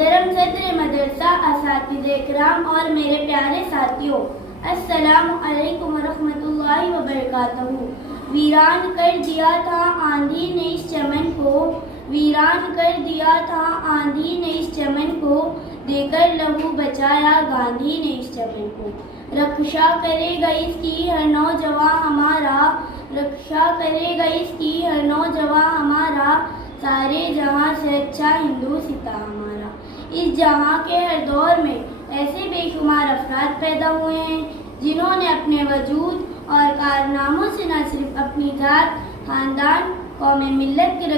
محترم صدر مدرسہ، اساتذہ کرام اور میرے پیارے ساتھیوں، السلام علیکم ورحمۃ اللہ وبرکاتہ۔ ویران کر دیا تھا آندھی نے اس چمن کو، ویران کر دیا تھا آندھی نے اس چمن کو، دے کر لہو بچایا گاندھی نے اس چمن کو۔ رکشا کرے گا اس کی ہر نوجواں ہمارا، رکشا کرے گا اس کی ہر نوجواں ہمارا، سارے جہاں سے اچھا ہندوستاں ہمارا۔ اس جہاں کے ہر دور میں ایسے بے شمار افراد پیدا ہوئے ہیں جنہوں نے اپنے وجود اور کارناموں سے نہ صرف اپنی ذات، خاندان، قوم ملت کے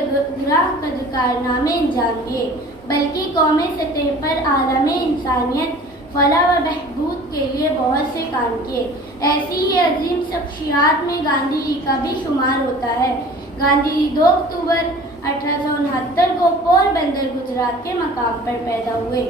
راہ قدر کارنامے انجام دیے، بلکہ قومی سطح پر عالم انسانیت فلاح و بہبود کے لیے بہت سے کام کیے۔ ایسی ہی عظیم شخصیات میں گاندھی جی کا بھی شمار ہوتا ہے۔ گاندھی جی 2 اکتوبر 1869 کو پور بندر گجرات کے مقام پر پیدا ہوئے۔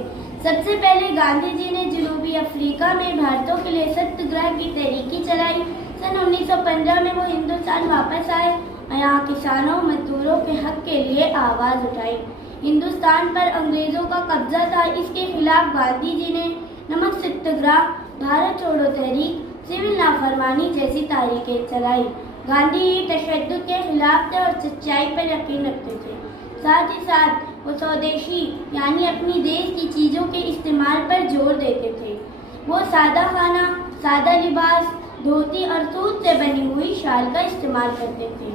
سب سے پہلے گاندھی جی نے جنوبی افریقہ میں بھارتوں کے لیے ستیہ گرہ کی تحریک چلائی۔ سن 1915 میں وہ ہندوستان واپس آئے اور یہاں کسانوں مزدوروں کے حق کے لیے آواز اٹھائی۔ ہندوستان پر انگریزوں کا قبضہ تھا، اس کے خلاف گاندھی جی نے نمک ستیہ گرہ، بھارت چھوڑو تحریک، سول نافرمانی جیسی تحریکیں چلائی۔ گاندھی جی تشدد کے خلاف تھے اور سچائی پر یقین رکھتے تھے۔ ساتھ ہی ساتھ وہ سودیشی یعنی اپنی دیش کی چیزوں کے استعمال پر زور دیتے تھے۔ وہ سادہ کھانا، سادہ لباس، دھوتی اور سوت سے بنی ہوئی شال کا استعمال کرتے تھے۔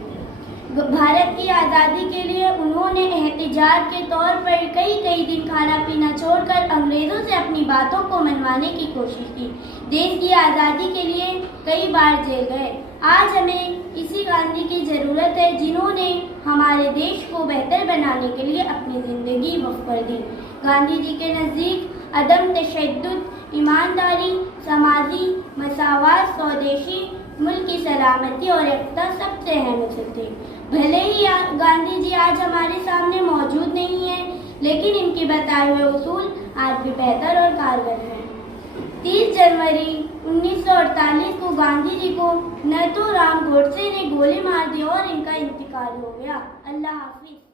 بھارت کی آزادی کے لیے انہوں نے احتجاج کے طور پر کئی دن کھانا پینا چھوڑ کر انگریزوں سے اپنی باتوں کو منوانے کی کوشش کی۔ دیش کی آزادی کے لیے کئی بار جیل گئے۔ آج ہمیں اسی گاندھی کی ضرورت ہے جنہوں نے ہمارے دیش کو بہتر بنانے کے لیے اپنی زندگی وقف کر دی۔ گاندھی جی کے نزدیک عدم تشدد، ایمانداری، سماجی مساوات، سودیشی ملک کی سلامتی اور ایکتا سب سے اہم اصول تھے۔ بھلے ہی گاندھی جی آج ہمارے سامنے موجود نہیں ہیں، لیکن ان کے بتائے ہوئے اصول آج بھی بہتر اور کارگر ہیں۔ 30 جنوری 1948 کو گاندھی جی کو ناتھو رام گوڈسے نے گولی مار دی اور ان کا انتقال ہو گیا۔ اللہ حافظ۔